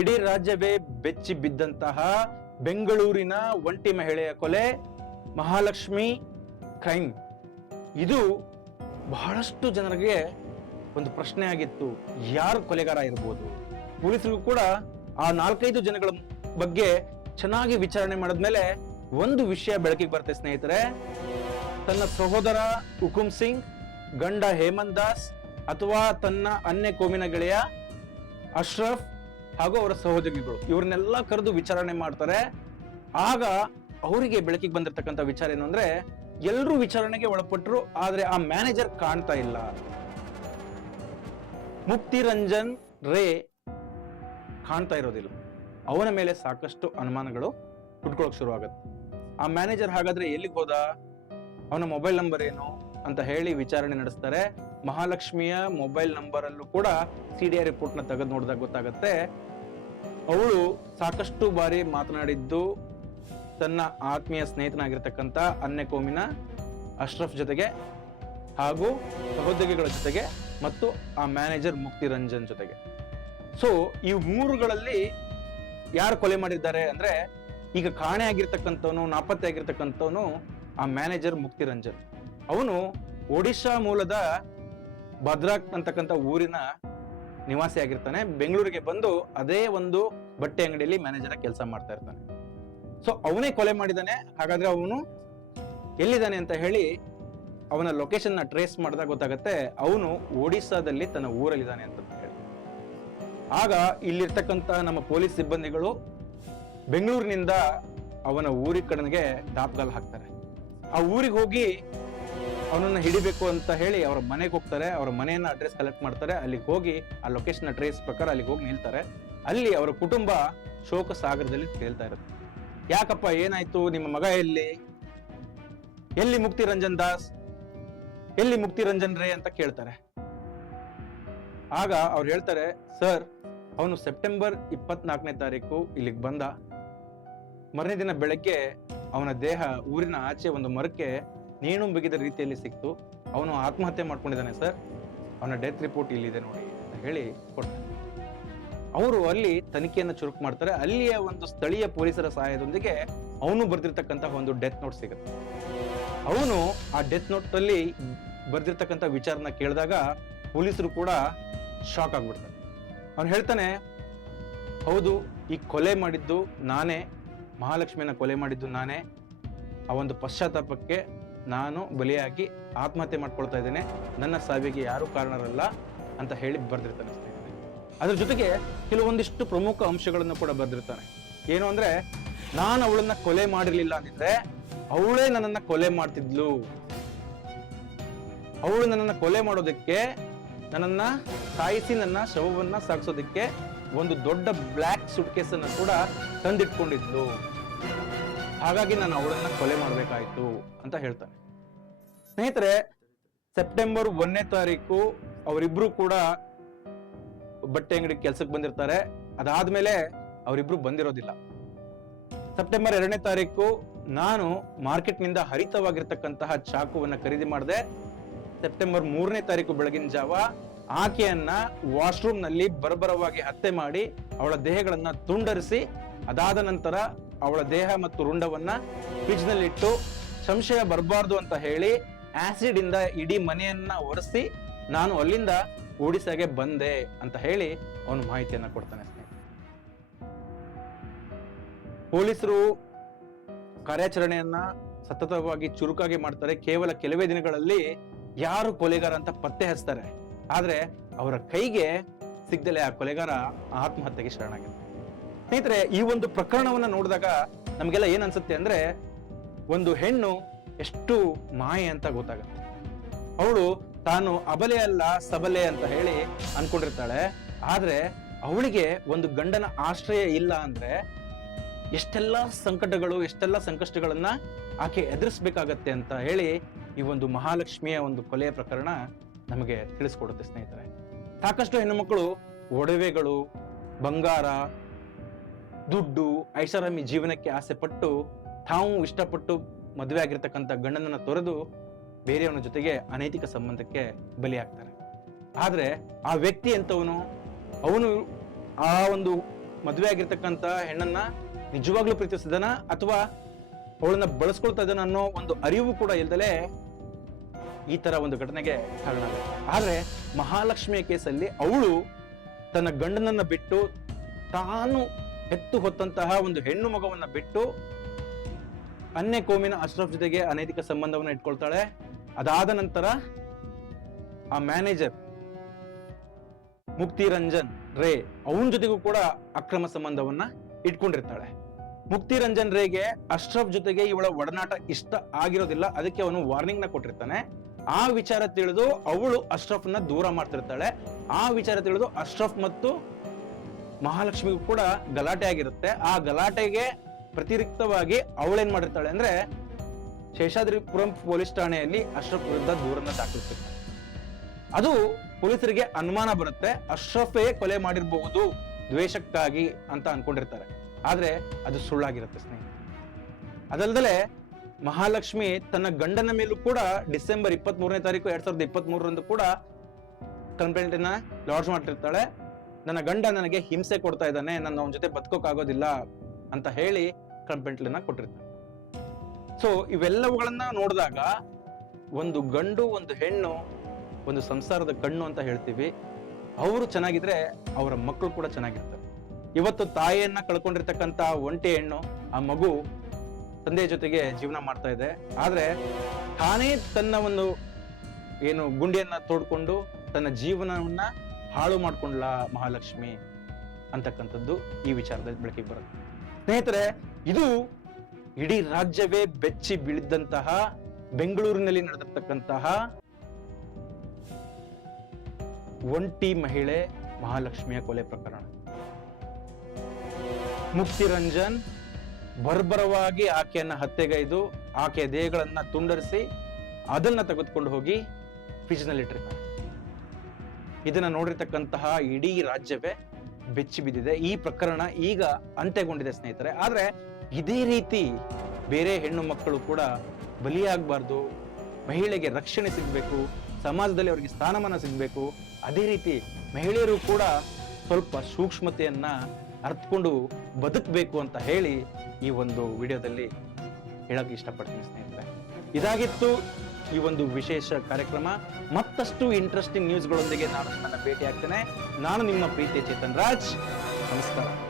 ಇಡೀ ರಾಜ್ಯವೇ ಬೆಚ್ಚಿ ಬಿದ್ದಂತಹ ಬೆಂಗಳೂರಿನ ಒಂಟಿ ಮಹಿಳೆಯ ಕೊಲೆ, ಮಹಾಲಕ್ಷ್ಮಿ ಕ್ರೈಮ್. ಇದು ಬಹಳಷ್ಟು ಜನರಿಗೆ ಒಂದು ಪ್ರಶ್ನೆ ಆಗಿತ್ತು, ಯಾರು ಕೊಲೆಗಾರ ಇರ್ಬೋದು? ಪೊಲೀಸರಿಗೂ ಕೂಡ ಆ ನಾಲ್ಕೈದು ಜನಗಳ ಬಗ್ಗೆ ಚೆನ್ನಾಗಿ ವಿಚಾರಣೆ ಮಾಡಿದ್ಮೇಲೆ ಒಂದು ವಿಷಯ ಬೆಳಕಿಗೆ ಬರುತ್ತೆ ಸ್ನೇಹಿತರೆ. ತನ್ನ ಸಹೋದರ ಹುಕುಂ ಸಿಂಗ್, ಗಂಡ ಹೇಮಂತ್ ದಾಸ್, ಅಥವಾ ತನ್ನ ಅನ್ಯ ಕೋಮಿನ ಗೆಳೆಯ ಅಶ್ರಫ್ ಹಾಗೂ ಅವರ ಸಹೋದ್ಯೋಗಿಗಳು. ಇವ್ರನ್ನೆಲ್ಲ ಕರೆದು ವಿಚಾರಣೆ ಮಾಡ್ತಾರೆ. ಆಗ ಅವರಿಗೆ ಬೆಳಕಿಗೆ ಬಂದಿರತಕ್ಕಂಥ ವಿಚಾರ ಏನು ಅಂದ್ರೆ ಎಲ್ಲರೂ ವಿಚಾರಣೆಗೆ ಒಳಪಟ್ಟರು ಆದ್ರೆ ಆ ಮ್ಯಾನೇಜರ್ ಕಾಣ್ತಾ ಇಲ್ಲ. ಮುಕ್ತಿ ರಂಜನ್ ರೇ ಕಾಣ್ತಾ ಇರೋದಿಲ್ಲ. ಅವನ ಮೇಲೆ ಸಾಕಷ್ಟು ಅನುಮಾನಗಳು ಹುಟ್ಕೊಳಕ್ ಶುರು ಆಗತ್ತೆ ಆ ಮ್ಯಾನೇಜರ್ ಹಾಗಾದ್ರೆ ಎಲ್ಲಿಗೆ ಹೋದ? ಅವನ ಮೊಬೈಲ್ ನಂಬರ್ ಏನು? ಅಂತ ಹೇಳಿ ವಿಚಾರಣೆ ನಡೆಸ್ತಾರೆ. ಮಹಾಲಕ್ಷ್ಮಿಯ ಮೊಬೈಲ್ ನಂಬರ್ ಅಲ್ಲೂ ಕೂಡ ಸಿ ಡಿ ರಿಪೋರ್ಟ್ನ ತೆಗೆದು ನೋಡಿದಾಗ ಗೊತ್ತಾಗುತ್ತೆ. ಅವಳು ಸಾಕಷ್ಟು ಬಾರಿ ಮಾತನಾಡಿದ್ದು ತನ್ನ ಆತ್ಮೀಯ ಸ್ನೇಹಿತನಾಗಿರ್ತಕ್ಕಂಥ ಅನ್ಯ ಕೋಮಿನ ಅಶ್ರಫ್ ಜೊತೆಗೆ ಹಾಗೂ ಸಹೋದ್ಯೋಗಿಗಳ ಜೊತೆಗೆ ಮತ್ತು ಆ ಮ್ಯಾನೇಜರ್ ಮುಕ್ತಿ ರಂಜನ್ ಜೊತೆಗೆ. ಸೊ ಈ ಮೂರುಗಳಲ್ಲಿ ಯಾರು ಕೊಲೆ ಮಾಡಿದ್ದಾರೆ ಅಂದ್ರೆ ಈಗ ಕಾಣೆ ಆಗಿರ್ತಕ್ಕಂಥವನು, ನಾಪತ್ತೆ ಆಗಿರ್ತಕ್ಕಂಥವನು ಆ ಮ್ಯಾನೇಜರ್ ಮುಕ್ತಿ ರಂಜನ್ ಅವನು ಒಡಿಶಾ ಮೂಲದ ಭದ್ರಾಕ್ ಅಂತಕ್ಕಂಥ ಊರಿನ ನಿವಾಸಿ ಆಗಿರ್ತಾನೆ. ಬೆಂಗಳೂರಿಗೆ ಬಂದು ಅದೇ ಒಂದು ಬಟ್ಟೆ ಅಂಗಡಿಯಲ್ಲಿ ಮ್ಯಾನೇಜರ್ ಕೆಲಸ ಮಾಡ್ತಾ ಇರ್ತಾನೆ. ಸೊ ಅವನೇ ಕೊಲೆ ಮಾಡಿದಾನೆ. ಹಾಗಾದ್ರೆ ಅವನು ಎಲ್ಲಿದ್ದಾನೆ ಅಂತ ಹೇಳಿ ಅವನ ಲೊಕೇಶನ್ನ ಟ್ರೇಸ್ ಮಾಡಿದಾಗ ಗೊತ್ತಾಗತ್ತೆ, ಅವನು ಒಡಿಸ್ಸಾದಲ್ಲಿ ತನ್ನ ಊರಲ್ಲಿದ್ದಾನೆ ಅಂತ ಹೇಳಿ ಆಗ ಇಲ್ಲಿರ್ತಕ್ಕಂತ ನಮ್ಮ ಪೊಲೀಸ್ ಸಿಬ್ಬಂದಿಗಳು ಬೆಂಗಳೂರಿನಿಂದ ಅವನ ಊರಿ ಕಡೆಗೆ ದಾಪ್ಗಾಲ್ ಹಾಕ್ತಾರೆ. ಆ ಊರಿಗೆ ಹೋಗಿ ಅವನನ್ನ ಹಿಡಿಬೇಕು ಅಂತ ಹೇಳಿ ಅವ್ರ ಮನೆಗೆ ಹೋಗ್ತಾರೆ. ಅವ್ರ ಮನೆಯನ್ನ ಅಡ್ರೆಸ್ ಕಲೆಕ್ಟ್ ಮಾಡ್ತಾರೆ. ಅಲ್ಲಿಗೆ ಹೋಗಿ ಆ ಲೊಕೇಶನ್ ಟ್ರೇಸ್ ಪ್ರಕಾರ ಅಲ್ಲಿಗೆ ಹೋಗಿ ನಿಲ್ತಾರೆ. ಅಲ್ಲಿ ಅವರ ಕುಟುಂಬ ಶೋಕ ಸಾಗರದಲ್ಲಿ ತೇಲ್ತಾ ಇರುತ್ತೆ. ಯಾಕಪ್ಪ, ಏನಾಯ್ತು? ನಿಮ್ಮ ಮಗ ಎಲ್ಲಿ? ಎಲ್ಲಿ ಮುಕ್ತಿ ರಂಜನ್ ದಾಸ್? ಎಲ್ಲಿ ಮುಕ್ತಿ ರಂಜನ್ ರೇ ಅಂತ ಕೇಳ್ತಾರೆ. ಆಗ ಅವ್ರು ಹೇಳ್ತಾರೆ, ಸರ್, ಅವನು ಸೆಪ್ಟೆಂಬರ್ ಇಪ್ಪತ್ನಾಲ್ಕನೇ ತಾರೀಕು ಇಲ್ಲಿಗೆ ಬಂದ. ಮರನೇ ದಿನ ಬೆಳಗ್ಗೆ ಅವನ ದೇಹ ಊರಿನ ಆಚೆ ಒಂದು ಮರಕ್ಕೆ ನೇಣು ಬಿಗಿದ ರೀತಿಯಲ್ಲಿ ಸಿಕ್ತು. ಅವನು ಆತ್ಮಹತ್ಯೆ ಮಾಡ್ಕೊಂಡಿದ್ದಾನೆ ಸರ್. ಅವನ ಡೆತ್ ರಿಪೋರ್ಟ್ ಇಲ್ಲಿದೆ ನೋಡಿ ಅಂತ ಹೇಳಿ ಕೊಡ್ತಾರೆ ಅವರು ಅಲ್ಲಿ ತನಿಖೆಯನ್ನು ಚುರುಕು ಮಾಡ್ತಾರೆ. ಅಲ್ಲಿಯ ಒಂದು ಸ್ಥಳೀಯ ಪೊಲೀಸರ ಸಹಾಯದೊಂದಿಗೆ ಅವನು ಬರೆದಿರ್ತಕ್ಕಂತಹ ಒಂದು ಡೆತ್ ನೋಟ್ ಸಿಗುತ್ತೆ. ಅವನು ಆ ಡೆತ್ ನೋಟ್ ಅಲ್ಲಿ ಬರ್ದಿರ್ತಕ್ಕಂಥ ವಿಚಾರನ ಕೇಳಿದಾಗ ಪೊಲೀಸರು ಕೂಡ ಶಾಕ್ ಆಗ್ಬಿಡ್ತಾರೆ. ಅವ್ನು ಹೇಳ್ತಾನೆ, ಹೌದು, ಈ ಕೊಲೆ ಮಾಡಿದ್ದು ನಾನೇ, ಮಹಾಲಕ್ಷ್ಮಿಯನ್ನ ಕೊಲೆ ಮಾಡಿದ್ದು ನಾನೇ. ಆ ಒಂದು ಪಶ್ಚಾತ್ತಾಪಕ್ಕೆ ನಾನು ಬಲಿಯಾಗಿ ಆತ್ಮಹತ್ಯೆ ಮಾಡ್ಕೊಳ್ತಾ ಇದ್ದೇನೆ, ನನ್ನ ಸಾವಿಗೆ ಯಾರು ಕಾರಣರಲ್ಲ ಅಂತ ಹೇಳಿ ಬರ್ದಿರ್ತಾನೆ ಅದ್ರ ಜೊತೆಗೆ ಕೆಲವೊಂದಿಷ್ಟು ಪ್ರಮುಖ ಅಂಶಗಳನ್ನು ಕೂಡ ಬರ್ದಿರ್ತಾನೆ. ಏನು ಅಂದ್ರೆ, ನಾನು ಅವಳನ್ನ ಕೊಲೆ ಮಾಡಿರ್ಲಿಲ್ಲ ಅಂದಿದ್ರೆ, ಅವಳೇ ನನ್ನನ್ನ ಕೊಲೆ ಮಾಡ್ತಿದ್ಲು. ಅವಳು ನನ್ನನ್ನ ಕೊಲೆ ಮಾಡೋದಕ್ಕೆ, ನನ್ನನ್ನ ಸಾಯಿಸಿ ನನ್ನ ಶವವನ್ನ ಸಾಗಿಸೋದಕ್ಕೆ ಒಂದು ದೊಡ್ಡ ಬ್ಲ್ಯಾಕ್ ಸುಟ್ಕೇಸ್ ಅನ್ನ ಕೂಡ ತಂದಿಟ್ಕೊಂಡಿದ್ಲು. ಹಾಗಾಗಿ ನಾನು ಅವಳನ್ನ ಕೊಲೆ ಮಾಡ್ಬೇಕಾಯ್ತು ಅಂತ ಹೇಳ್ತಾನೆ. ಸ್ನೇಹಿತರೆ, ಸೆಪ್ಟೆಂಬರ್ ಒಂದನೇ ತಾರೀಕು ಅವರಿಬ್ರು ಕೂಡ ಬಟ್ಟೆ ಅಂಗಡಿ ಕೆಲ್ಸಕ್ಕೆ ಬಂದಿರ್ತಾರೆ. ಅದಾದ್ಮೇಲೆ ಅವರಿಬ್ರು ಬಂದಿರೋದಿಲ್ಲ. ಸೆಪ್ಟೆಂಬರ್ ಎರಡನೇ ತಾರೀಕು ನಾನು ಮಾರ್ಕೆಟ್ನಿಂದ ಹರಿತವಾಗಿರ್ತಕ್ಕಂತಹ ಚಾಕುವನ್ನ ಖರೀದಿ ಮಾಡಿದೆ. ಸೆಪ್ಟೆಂಬರ್ ಮೂರನೇ ತಾರೀಕು ಬೆಳಗಿನ ಜಾವ ಆಕೆಯನ್ನ ವಾಶ್ರೂಮ್ನಲ್ಲಿ ಬರ್ಬರವಾಗಿ ಹತ್ಯೆ ಮಾಡಿ ಅವಳ ದೇಹಗಳನ್ನ ತುಂಡರಿಸಿ ಅದಾದ ನಂತರ ಅವಳ ದೇಹ ಮತ್ತು ರುಂಡವನ್ನ ಫ್ರಿಜ್ ನಲ್ಲಿಟ್ಟು ಸಂಶಯ ಬರಬಾರ್ದು ಅಂತ ಹೇಳಿ ಆಸಿಡ್ ಇಂದ ಇಡೀ ಮನೆಯನ್ನ ಒರೆಸಿ ನಾನು ಅಲ್ಲಿಂದ ಓಡಿಸಾಗೆ ಬಂದೆ ಅಂತ ಹೇಳಿ ಅವನು ಮಾಹಿತಿಯನ್ನ ಕೊಡ್ತಾನೆ ಸ್ನೇಹಿತ ಪೊಲೀಸರು ಕಾರ್ಯಾಚರಣೆಯನ್ನ ಸತತವಾಗಿ ಚುರುಕಾಗಿ ಮಾಡ್ತಾರೆ. ಕೇವಲ ಕೆಲವೇ ದಿನಗಳಲ್ಲಿ ಯಾರು ಕೊಲೆಗಾರ ಅಂತ ಪತ್ತೆ ಹಚ್ತಾರೆ. ಆದ್ರೆ ಅವರ ಕೈಗೆ ಸಿಗ್ದಲೆ ಆ ಕೊಲೆಗಾರ ಆತ್ಮಹತ್ಯೆಗೆ ಶರಣಾಗಿದೆ ಸ್ನೇಹಿತರೆ, ಈ ಒಂದು ಪ್ರಕರಣವನ್ನು ನೋಡಿದಾಗ ನಮಗೆಲ್ಲ ಏನು ಅನ್ಸುತ್ತೆ ಅಂದ್ರೆ, ಒಂದು ಹೆಣ್ಣು ಎಷ್ಟು ಮಾಯೆ ಅಂತ ಗೊತ್ತಾಗುತ್ತೆ. ಅವಳು ತಾನು ಅಬಲೆ ಅಲ್ಲ, ಸಬಲೆ ಅಂತ ಹೇಳಿ ಅನ್ಕೊಂಡಿರ್ತಾಳೆ. ಆದ್ರೆ ಅವಳಿಗೆ ಒಂದು ಗಂಡನ ಆಶ್ರಯ ಇಲ್ಲ ಅಂದ್ರೆ ಎಷ್ಟೆಲ್ಲ ಸಂಕಟಗಳು, ಎಷ್ಟೆಲ್ಲ ಸಂಕಷ್ಟಗಳನ್ನ ಆಕೆ ಎದುರಿಸ್ಬೇಕಾಗತ್ತೆ ಅಂತ ಹೇಳಿ ಈ ಒಂದು ಮಹಾಲಕ್ಷ್ಮಿಯ ಒಂದು ಕೊಲೆಯ ಪ್ರಕರಣ ನಮಗೆ ತಿಳಿಸ್ಕೊಡುತ್ತೆ ಸ್ನೇಹಿತರೆ. ಸಾಕಷ್ಟು ಹೆಣ್ಣುಮಕ್ಕಳು ಒಡವೆಗಳು, ಬಂಗಾರ ದುಡ್ಡು ಐಷಾರಾಮಿ ಜೀವನಕ್ಕೆ ಆಸೆ ಪಟ್ಟು ತಾವು ಇಷ್ಟಪಟ್ಟು ಮದುವೆ ಆಗಿರ್ತಕ್ಕಂಥ ಗಂಡನನ್ನ ತೊರೆದು ಬೇರೆಯವನ ಜೊತೆಗೆ ಅನೈತಿಕ ಸಂಬಂಧಕ್ಕೆ ಬಲಿಯಾಗ್ತಾರೆ ಆದರೆ ಆ ವ್ಯಕ್ತಿ ಎಂತವನು? ಅವನು ಆ ಒಂದು ಮದುವೆ ಆಗಿರ್ತಕ್ಕಂಥ ಹೆಣ್ಣನ್ನ ನಿಜವಾಗ್ಲೂ ಪ್ರೀತಿಸಿದನ? ಅಥವಾ ಅವಳನ್ನ ಬಳಸ್ಕೊಳ್ತಾ ಇದ್ದಾನ ಅನ್ನೋ ಒಂದು ಅರಿವು ಕೂಡ ಇಲ್ದಲೆ ಈ ತರ ಒಂದು ಘಟನೆಗೆ ಕಾರಣ ಆದ್ರೆ ಮಹಾಲಕ್ಷ್ಮಿಯ ಕೇಸಲ್ಲಿ ಅವಳು ತನ್ನ ಗಂಡನನ್ನ ಬಿಟ್ಟು ತಾನು ಹೆತ್ತು ಹೊತ್ತಂತಹ ಒಂದು ಹೆಣ್ಣು ಮಗವನ್ನ ಬಿಟ್ಟು ಅನ್ಯ ಕೋಮಿನ ಅಶ್ರಫ್ ಜೊತೆಗೆ ಅನೈತಿಕ ಸಂಬಂಧವನ್ನ ಇಟ್ಕೊಳ್ತಾಳೆ. ಅದಾದ ನಂತರ ಆ ಮ್ಯಾನೇಜರ್ ಮುಕ್ತಿ ರಂಜನ್ ರೇ ಅವನ ಜೊತೆಗೂ ಕೂಡ ಅಕ್ರಮ ಸಂಬಂಧವನ್ನ ಇಟ್ಕೊಂಡಿರ್ತಾಳೆ. ಮುಕ್ತಿ ರಂಜನ್ ರೇಗೆ ಅಶ್ರಫ್ ಜೊತೆಗೆ ಇವಳ ಒಡನಾಟ ಇಷ್ಟ ಆಗಿರೋದಿಲ್ಲ, ಅದಕ್ಕೆ ಅವನು ವಾರ್ನಿಂಗ್ನ ಕೊಟ್ಟಿರ್ತಾನೆ. ಆ ವಿಚಾರ ತಿಳಿದು ಅವಳು ಅಶ್ರಫ್ನ ದೂರ ಮಾಡ್ತಿರ್ತಾಳೆ. ಆ ವಿಚಾರ ತಿಳಿದು ಅಶ್ರಫ್ ಮತ್ತು ಮಹಾಲಕ್ಷ್ಮಿಗೂ ಕೂಡ ಗಲಾಟೆ ಆಗಿರುತ್ತೆ. ಆ ಗಲಾಟೆಗೆ ಪ್ರತಿರಿಕ್ತವಾಗಿ ಅವಳೇನ್ ಮಾಡಿರ್ತಾಳೆ ಅಂದ್ರೆ ಶೇಷಾದ್ರಿಪುರಂ ಪೊಲೀಸ್ ಠಾಣೆಯಲ್ಲಿ ಅಶ್ರಫ್ ವಿರುದ್ಧ ದೂರನ್ನ ದಾಖಲಿಸಿರ್ತಾಳೆ. ಅದು ಪೊಲೀಸರಿಗೆ ಅನುಮಾನ ಬರುತ್ತೆ. ಅಶ್ರಫೇ ಕೊಲೆ ಮಾಡಿರಬಹುದು ದ್ವೇಷಕ್ಕಾಗಿ ಅಂತ ಅನ್ಕೊಂಡಿರ್ತಾರೆ. ಆದ್ರೆ ಅದು ಸುಳ್ಳಾಗಿರುತ್ತೆ ಸ್ನೇಹಿತರೆ. ಅದಲ್ದಲೆ ಮಹಾಲಕ್ಷ್ಮಿ ತನ್ನ ಗಂಡನ ಮೇಲೂ ಕೂಡ ಡಿಸೆಂಬರ್ ಇಪ್ಪತ್ತ್ ಮೂರನೇ ತಾರೀಕು ಎರಡ್ ಸಾವಿರದ ಇಪ್ಪತ್ತ್ ಮೂರರಂದು ಕೂಡ ಕಂಪ್ಲೇಂಟ್ ಲಾಡ್ಜ್ ಮಾಡ್ತಿರ್ತಾಳೆ. ನನ್ನ ಗಂಡ ನನಗೆ ಹಿಂಸೆ ಕೊಡ್ತಾ ಇದ್ದಾನೆ, ನನ್ನ ಅವನ ಜೊತೆ ಬದುಕೋಕ್ಕಾಗೋದಿಲ್ಲ ಅಂತ ಹೇಳಿ ಕಂಪ್ಲೇಂಟ್ ಅನ್ನ ಕೊಟ್ಟಿರ್ತಾಳೆ ಸೊ ಇವೆಲ್ಲವುಗಳನ್ನ ನೋಡಿದಾಗ ಒಂದು ಗಂಡು, ಒಂದು ಹೆಣ್ಣು, ಒಂದು ಸಂಸಾರದ ಕಣ್ಣು ಅಂತ ಹೇಳ್ತೀವಿ. ಅವರು ಚೆನ್ನಾಗಿದ್ರೆ ಅವರ ಮಕ್ಕಳು ಕೂಡ ಚೆನ್ನಾಗಿರ್ತಾರೆ. ಇವತ್ತು ತಾಯಿಯನ್ನ ಕಳ್ಕೊಂಡಿರ್ತಕ್ಕಂಥ ಒಂಟಿ ಹೆಣ್ಣು, ಆ ಮಗು ತಂದೆಯ ಜೊತೆಗೆ ಜೀವನ ಮಾಡ್ತಾ ಇದೆ. ಆದ್ರೆ ತಾನೇ ತನ್ನ ಒಂದು ಏನು ಗುಂಡಿಯನ್ನ ತೋಡ್ಕೊಂಡು ತನ್ನ ಜೀವನವನ್ನ ಹಾಳು ಮಾಡ್ಕೊಂಡ್ಲ ಮಹಾಲಕ್ಷ್ಮಿ ಅಂತಕ್ಕಂಥದ್ದು ಈ ವಿಚಾರದಲ್ಲಿ ಬೆಳಕಿಗೆ ಬರುತ್ತೆ. ಸ್ನೇಹಿತರೆ, ಇದು ಇಡೀ ರಾಜ್ಯವೇ ಬೆಚ್ಚಿ ಬೀಳಿದ್ದಂತಹ ಬೆಂಗಳೂರಿನಲ್ಲಿ ನಡೆದಿರ್ತಕ್ಕಂತಹ ಒಂಟಿ ಮಹಿಳೆ ಮಹಾಲಕ್ಷ್ಮಿಯ ಕೊಲೆ ಪ್ರಕರಣ. ಮುಕ್ತಿ ರಂಜನ್ ಬರ್ಬರವಾಗಿ ಆಕೆಯನ್ನ ಹತ್ಯೆಗೈದು, ಆಕೆಯ ದೇಹಗಳನ್ನ ತುಂಡರಿಸಿ, ಅದನ್ನ ತೆಗೆದುಕೊಂಡು ಹೋಗಿ ಫ್ರಿಜ್ನಲ್ಲಿ ಇಟ್ಟಿರ್ತಾರೆ ಇದನ್ನ ನೋಡಿರ್ತಕ್ಕಂತಹ ಇಡೀ ರಾಜ್ಯವೇ ಬೆಚ್ಚಿ ಬಿದ್ದಿದೆ. ಈ ಪ್ರಕರಣ ಈಗ ಅಂತ್ಯಗೊಂಡಿದೆ ಸ್ನೇಹಿತರೆ. ಆದ್ರೆ ಇದೇ ರೀತಿ ಬೇರೆ ಹೆಣ್ಣು ಮಕ್ಕಳು ಕೂಡ ಬಲಿಯಾಗಬಾರ್ದು, ಮಹಿಳೆಗೆ ರಕ್ಷಣೆ ಸಿಗಬೇಕು, ಸಮಾಜದಲ್ಲಿ ಅವರಿಗೆ ಸ್ಥಾನಮಾನ ಸಿಗಬೇಕು, ಅದೇ ರೀತಿ ಮಹಿಳೆಯರು ಕೂಡ ಸ್ವಲ್ಪ ಸೂಕ್ಷ್ಮತೆಯನ್ನ ಅರ್ಥಕೊಂಡು ಬದುಕಬೇಕು ಅಂತ ಹೇಳಿ ಈ ಒಂದು ವಿಡಿಯೋದಲ್ಲಿ ಹೇಳಕ್ ಇಷ್ಟಪಡ್ತೀನಿ ಸ್ನೇಹಿತರೆ. ಇದಾಗಿತ್ತು ಈ ಒಂದು ವಿಶೇಷ ಕಾರ್ಯಕ್ರಮ. ಮತ್ತಷ್ಟು ಇಂಟ್ರೆಸ್ಟಿಂಗ್ ನ್ಯೂಸ್ಗಳೊಂದಿಗೆ ನಾನು ನಿಮ್ಮನ್ನು ಭೇಟಿ ಆಗ್ತೇನೆ ನಾನು ನಿಮ್ಮ ಪ್ರೀತಿಯ ಚೇತನ್ ರಾಜ್. ನಮಸ್ಕಾರ.